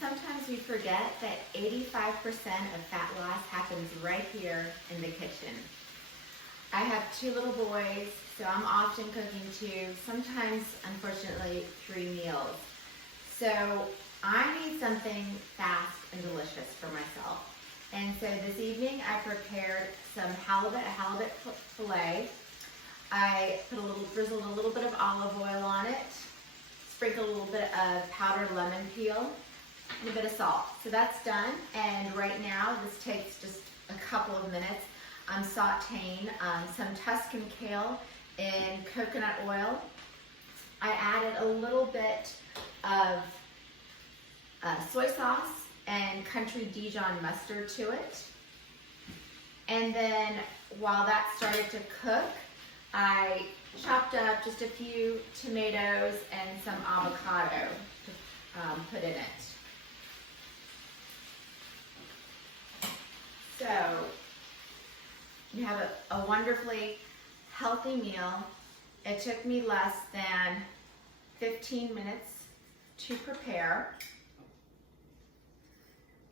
Sometimes we forget that 85% of fat loss happens right here in the kitchen. I have 2 little boys, so I'm often cooking 2, sometimes, unfortunately, 3 meals. So I need something fast and delicious for myself. And so this evening I prepared some halibut fillet. I drizzled a little bit of olive oil on it, sprinkled a little bit of powdered lemon peel, and a bit of salt. So that's done, and right now this takes just a couple of minutes. I'm sauteing some Tuscan kale in coconut oil. I added a little bit of soy sauce and country Dijon mustard to it. And then while that started to cook, I chopped up just a few tomatoes and some avocado to put in it. So you have a wonderfully healthy meal. It took me less than 15 minutes to prepare.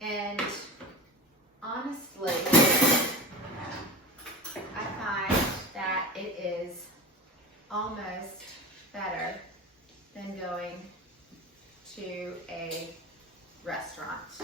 And honestly, I find that it is almost better than going to a restaurant.